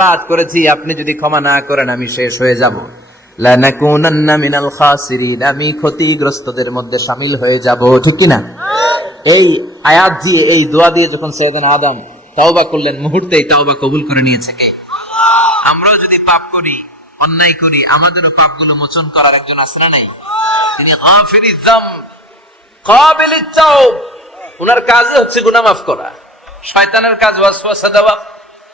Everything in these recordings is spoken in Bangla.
পাপ করেছি আপনি যদি ক্ষমা না করেন আমি শেষ হয়ে যাব। মিনাল খাসিরিন আমি ক্ষতিগ্রস্তদের মধ্যে হয়ে যাব ঠিক কি না এই আয়াত দিয়ে এই দোয়া দিয়ে যখন সৈয়দান আদম তাওবা করলেন মুহূর্তেই তাওবা কবুল করে নিয়েছে কে? আমরাও যদি পাপ করি অন্যায় করি আমাদেরও পাপগুলো মোচন করার একজন আছে নাই? তিনি কাবিলিত তাওব। ওনার কাজই হচ্ছে গুনাহ মাফ করা। শয়তানের কাজ ওয়াসওয়াসা দেওয়া।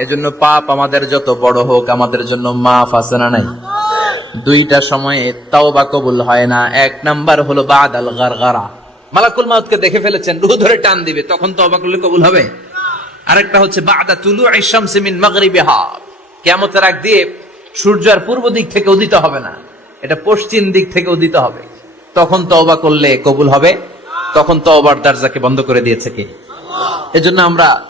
এজন্য পাপ আমাদের যত বড় হোক, আমাদের জন্য মাফ আছে না নাই? দুইটা সময়ে তাওবা কবুল হয় না। এক নাম্বার হলো বাদ আল গারগারা। মালাকুল মাউতকে দেখে ফেলেছেন, রুহ ধরে টান দিবে, তখন তওবা করলে কবুল হবে? আরেকটা হচ্ছে, বাদা তুলু আইশামসি মিন মাগরিবিহা। কিয়ামতের আগ দিয়ে সূর্য আর পূর্ব দিক থেকে উদিত হবে না। এটা পশ্চিম দিক থেকে উদিত হবে। তখন তওবা করলে কবুল হবে? তখন তওবার দরজাকে বন্ধ করে দিয়েছে কে? এজন্য আমরা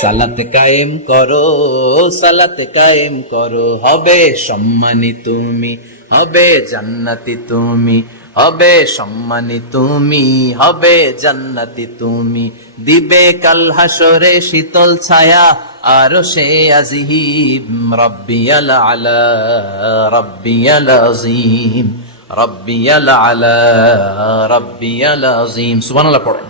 সালাত কায়েম করো, সালাত কায়েম করো। হবে সম্মানী তুমি, হবে জান্নাতি তুমি, হবে সম্মানী তুমি, হবে জান্নাতি তুমি। দিবে কাল হাসরে শীতল ছায়া, আর সে আজিহিম রব্বিয়াল আলা, রব্বিয়াল আজিম, রব্বিয়াল আলা, রব্বিয়াল আজিম। সুবহানাল্লাহ পড়েন।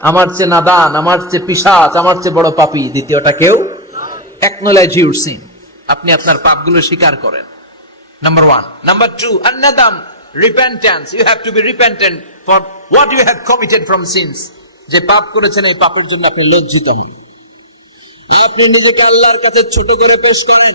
আমার চেয়ে নাদান, আমার চেয়ে পিসাচ আমার চেয়ে বড় পাপী। দ্বিতীয়টা কেউ? অ্যাকনোলেজ ইউর সিন আপনি আপনার পাপগুলো স্বীকার করেন। Number one number two আন্নাদাম repentance you have to be repentant for what you have committed from sins যে পাপ করেছেন, এই পাপের জন্য আপনি লজ্জিত হন। আপনি নিজেকে আল্লাহর কাছে ছোট করে পেশ করেন।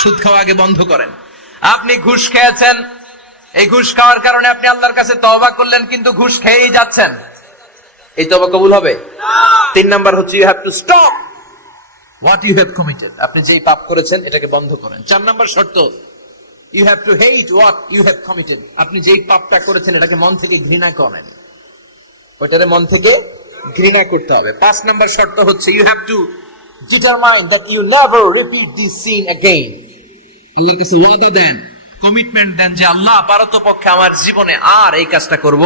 সুদ খাওয়া আগে বন্ধ করেন। আপনি ঘুষ খেয়েছেন, এই ঘুষ খাওয়ার কারণে আপনি আল্লাহর কাছে তবা করলেন, কিন্তু ঘুষ খেয়েই যাচ্ছেন। এই তবা কবুল হবে? তিন নাম্বার হচ্ছে you have to stop what you have committed আপনি যেই পাপ করেছেন, এটাকে বন্ধ করেন। চার নাম্বার শর্ত you have to hate what you have committed আপনি যেই পাপটা করেছেন, এটাকে মন থেকে ঘৃণা করেন। ওইটারে মন থেকে ঘৃণা করতে হবে। পাঁচ নাম্বার শর্ত হচ্ছে you have to determine that you never repeat this sin again আল্লাহর কাছে ওয়াদা দেন কমিটমেন্ট দেন যে আল্লাহ পারতপক্ষে আমার জীবনে আর এই কাজটা করব।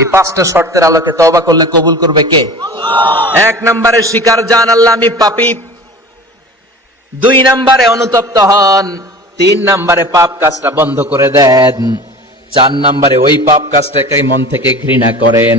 এই পাঁচটা শর্তের আলোকে তওবা করলে কবুল করবে কে? এক নম্বরে স্বীকার জান আল্লাহ আমি পাপী। দুই নম্বরে অনুতপ্ত হন তিন নম্বরে পাপ কাজটা বন্ধ করে দেন চার নম্বরে ওই পাপ কাজটাকে মন থেকে ঘৃণা করেন।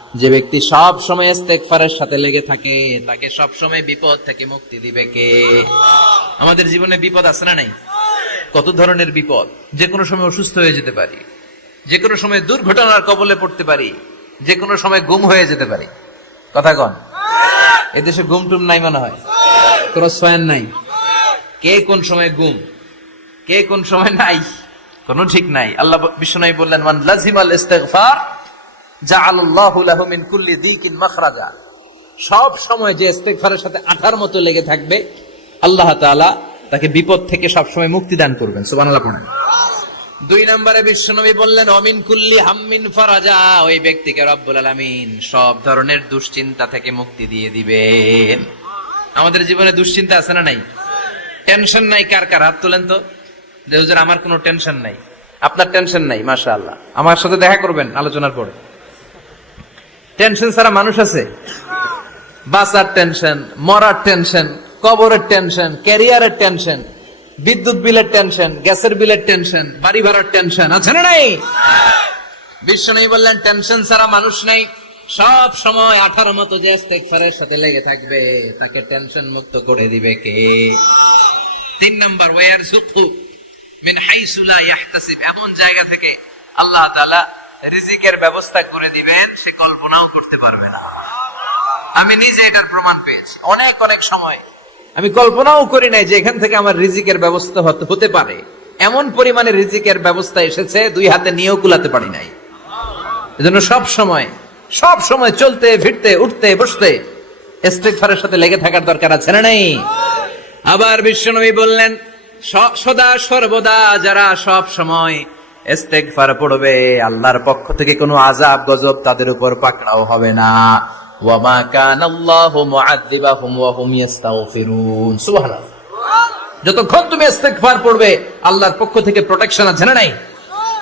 যে ব্যক্তি সব সময় ইস্তেগফারের সাথে লেগে থাকে, তাকে সব সময় বিপদ থেকে মুক্তি দিবে কে? আমাদের জীবনে বিপদ আছে না নাই? কত ধরনের বিপদ? যে কোনো সময় অসুস্থ হয়ে যেতে পারি, যে কোনো সময় দুর্ঘটনার কবলে পড়তে পারি, যে কোনো সময় গুম হয়ে যেতে পারি। কথা কন। এদেশে গুম টুম নাই মনে হয়? ক্রস ফায়ার নাই? কে কোন সময় গুম? কে কোন সময় নাই? কোনো ঠিক নাই। আল্লাহ বিষ্ণু বললেন, মান লাজিমাল ইস্তেগফার জাআলাল্লাহু লাহু মিন কুল্লি দিকিন মাখরাজা। সব সময় যে ইস্তেগফারের সাথে আঠার মতো লেগে থাকবে, আল্লাহ তাআলা তাকে বিপদ থেকে মুক্তি দান করবেন। দুই নম্বরে বিশ্বনবী বললেন, অমিন কুল্লি হাম্মিন ওই ব্যক্তিকে রব্বুল সব ধরনের দুশ্চিন্তা থেকে মুক্তি দিয়ে দিবেন। আমাদের জীবনে দুশ্চিন্তা আছে না নাই? টেনশন নাই। কার কার? হাত তোলেন তো। যে আমার কোনো টেনশন নাই। আপনার টেনশন নাই, মাশাআল্লাহ। আমার সাথে দেখা করবেন আলোচনার পরে। টেনশন ছাড়া মানুষ আছে? বাঁচার টেনশন মরার টেনশন কবরের টেনশন ক্যারিয়ারের টেনশন বিদ্যুৎ বিলের টেনশন গ্যাসের বিলের টেনশন বাড়ি ভাড়ার টেনশন আছে না নাই? বিশ্ব নেই বললেন টেনশন ছাড়া মানুষ নাই। সব সময় আঠারো মতো যে সাথে লেগে থাকবে, তাকে টেনশন মুক্ত করে দিবে কে? তিন নম্বর ইয়াহতাসিব। এমন জায়গা থেকে আল্লাহ তাআলা রিজিকের ব্যবস্থা করে দিবেন, সে কল্পনাও করতে পারবে না। আমি নিজে এটার প্রমাণ পেয়েছি, অনেক অনেক সময়। আমি কল্পনাও করি নাই যে এখান থেকে আমার রিজিকের ব্যবস্থা হতে- পারে। এমন পরিমাণে রিজিকের ব্যবস্থা এসেছে, দুই হাতে নিয়েও কুলাতে পারি নাই। এজন্য সব সময় সব সময় চলতে, ফিরতে, উঠতে, বসতে, ইস্তেগফারের সাথে লেগে থাকার দরকার আছে না নাই? আবার বিশ্বনবী বললেন সদা সর্বদা যারা সব সময় ইস্তেগফার পড়বে, আল্লাহর পক্ষ থেকে কোনো আযাব, গজব তাদের উপর পাকড়াও হবে না। ওয়ামা কানা আল্লাহু মুআযযিবাহুম ওয়া হুম ইস্তাগফিরুন। সুবহানাল্লাহ। যতক্ষণ তুমি ইস্তেগফার পড়বে, আল্লাহর পক্ষ থেকে প্রোটেকশন আছে না নাই?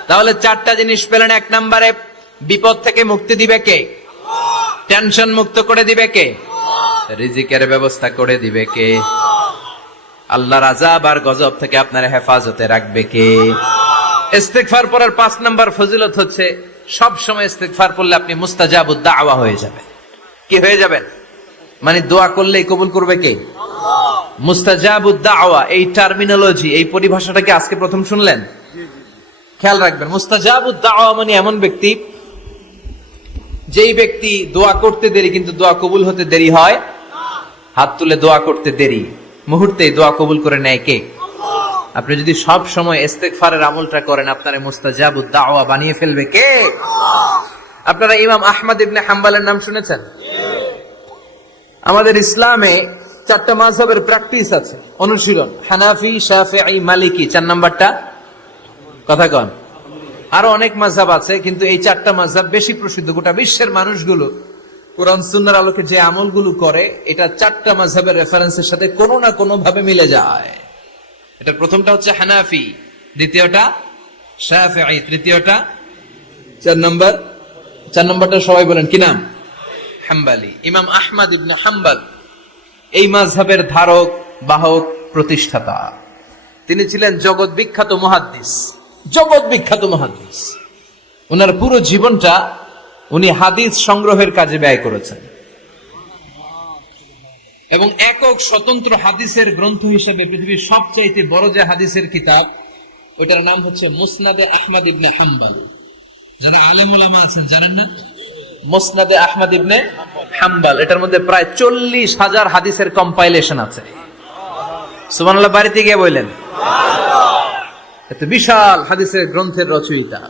তাহলে চারটা জিনিস পেলেন এক নম্বরে, বিপদ থেকে মুক্তি দিবে কে? টেনশন মুক্ত করে দিবে কে? রিজিকের ব্যবস্থা করে দিবে কে? আল্লাহর আজাব আর গজব থেকে আপনার হেফাজতে রাখবে কে? ইস্তেগফার পড়ার পাঁচ নাম্বার ফজিলত হচ্ছে, সব সময় ইস্তেগফার পড়লে আপনি মুস্তাজাবুদ দাওয়া হয়ে যাবেন। কি হয়ে যাবেন? মানে দোয়া করলেই কবুল করবে কে? মুস্তাজাবুদ দাওয়া, এই টার্মিনোলজি এই পরিভাষাটাকে আজকে প্রথম শুনলেন? খেয়াল রাখবেন, মুস্তাজাবুদ দাওয়া মানে এমন ব্যক্তি, যেই ব্যক্তি দোয়া করতে দেরি কিন্তু দোয়া কবুল হতে দেরি হয়, হাত তুলে দোয়া করতে দেরি। মুহূর্তে দোয়া কবুল করে নেয় কে? আপনি যদি সব সময় ইস্তেগফারের আমলটা করেন, আপনার মুস্তাজাবুদ দাওয়া বানিয়ে ফেলবে কে? আপনারা ইমাম আহমদ ইবনে হাম্বালের নাম শুনেছেন? আমাদের ইসলামে চারটা মাযহাবের প্র্যাকটিস আছে। অনুশীলন, হানাফি, শাফিঈ, মালিকি, চার নাম্বারটা? কথা কন। আরও অনেক মাযহাব আছে, কিন্তু এই চারটা মাযহাব বেশি প্রসিদ্ধ। গোটা বিশ্বের মানুষগুলো কোরআন সুন্নাহর আলোকে যে আমলগুলো করে, এটা চারটা মাযহাবের রেফারেন্সের সাথে কোনো না কোনো ভাবে মিলে যায়। এটা প্রথমটা হচ্ছে হানাফি দ্বিতীয়টা শাফিঈ তৃতীয়টা চার নম্বর চার নম্বরটা সবাই বলেন কি নাম? হাম্বালি ইমাম আহমদ ইবনে হাম্বাল। এই মাযহাবের ধারক বাহক প্রতিষ্ঠাতা। তিনি ছিলেন জগৎ বিখ্যাত মহাদ্দিস। জগৎ বিখ্যাত মহাদ্দিস। ওনার পুরো জীবনটা উনি হাদিস সংগ্রহের কাজে ব্যয় করেছেন। এবং একক স্বতন্ত্র হাদিসের গ্রন্থ হিসেবে পৃথিবীর সবচাইতে বড় যে হাদিসের কিতাব ওটার নাম হচ্ছে মুসনাদে আহমদ ইবনে হাম্বাল। যারা আলেম ওলামা আছেন, জানেন না? মুসনাদে আহমদ ইবনে হাম্বাল। এটার মধ্যে প্রায় চল্লিশ হাজার হাদিসের কম্পাইলেশন আছে। সুবহানাল্লাহ, বাড়িতে গিয়ে বললেন, এত বিশাল হাদিসের গ্রন্থের রচয়িতা।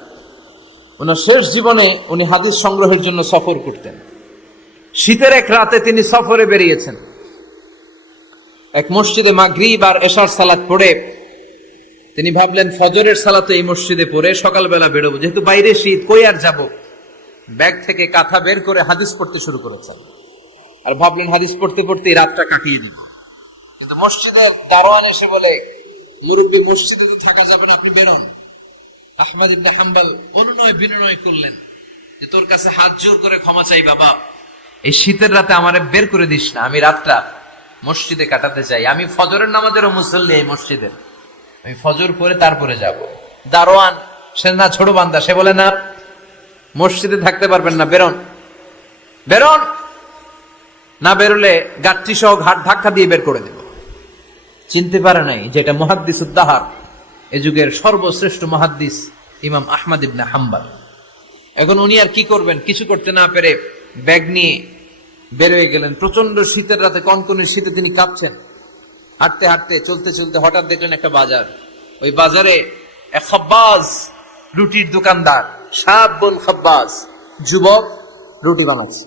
ওনার শেষ জীবনে উনি হাদিস সংগ্রহের জন্য সফর করতেন। শীতের এক রাতে তিনি সফরে বেরিয়েছেন। এক মসজিদে মাগরিব আর এশার সালাত পড়ে। তিনি ভাবলেন, ফজরের সালাতে এই মসজিদে পড়ে সকালবেলা বেরোবো। যেহেতু বাইরে শীত, কই আর যাব? ব্যাগ থেকে কাঁথা বের করে হাদিস পড়তে শুরু করেছেন। আর ভাবলেন, হাদিস পড়তে পড়তে রাতটা কাটিয়ে দিব। কিন্তু মসজিদের দারোয়ান এসে বলে, মুরব্বী, মসজিদে তো থাকা যাবে না, আপনি বেরোন। আহমদ ইবনে হাম্বল অনুনয় বিনয় করলেন যে, তোর কাছে হাত জোর করে ক্ষমা চাই বাবা। এই শীতের রাতে আমারে বের করে দিস না, আমি রাতটা মসজিদে কাটাতে চাই। আমি ফজরের নামাজেরও মুসল্লি এই মসজিদের। আমি ফজর পরে তারপরে যাব। দারোয়ান, সে না ছোট বান্দা, সে বলে, না, মসজিদে থাকতে পারবেন না, বেরোন। বেরোন? না বেরোলে গাত্রী সহ ঘাট ধাক্কা দিয়ে বের করে দেব। চিনতে পারে নাই যে এটা মহাদ্দিস উদ্দাহার, এ যুগের সর্বশ্রেষ্ঠ মহাদ্দিস ইমাম আহমদ ইবনে হাম্বাল। এখন উনি আর কি করবেন? কিছু করতে না পেরে ব্যাগ নিয়ে বের হয়ে গেলেন। প্রচণ্ড শীতের রাতে, কনকনের শীতে তিনি কাঁপছেন। হাঁটতে হাঁটতে, চলতে চলতে হঠাৎ দেখলেন একটা বাজার। ওই বাজারে রুটির দোকানদার। খব্বাজ, যুবক রুটি বানাচ্ছে।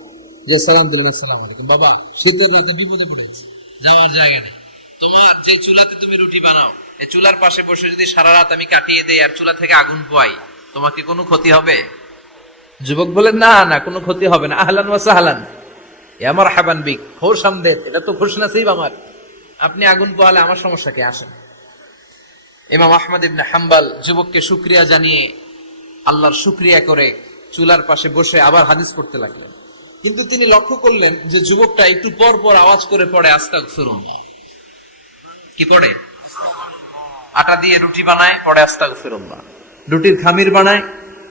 যে সালাম দিলেন, আসসালাম আলাইকুম। বাবা, শীতের রাতে বিপদে পড়েছে, যাওয়ার জায়গা নেই। তোমার যে চুলাতে তুমি রুটি বানাও, এই চুলার পাশে বসে যদি সারা রাত আমি কাটিয়ে দেই, আর চুলা থেকে আগুন পোয়াই, তোমার কি কোনো ক্ষতি হবে? যুবক বলেন না না, কোনো ক্ষতি হবে না। আহলান আমার হাবান বিক খোশ আমদের এটা তো খুশ নসিব আমার। আপনি আগুন পোহালে আমার সমস্যা কি? আসেন। ইমাম আহমদ ইবনে হাম্বাল যুবককে শুক্রিয়া জানিয়ে আল্লাহর শুক্রিয়া করে চুলার পাশে বসে আবার হাদিস পড়তে লাগলেন। কিন্তু তিনি লক্ষ্য করলেন যে যুবকটা একটু পর পর আওয়াজ করে পড়ে আস্তাক ফিরুন কি পড়ে? আটা দিয়ে রুটি বানায়, পড়ে আস্তাক ফিরুন রুটির খামির বানায়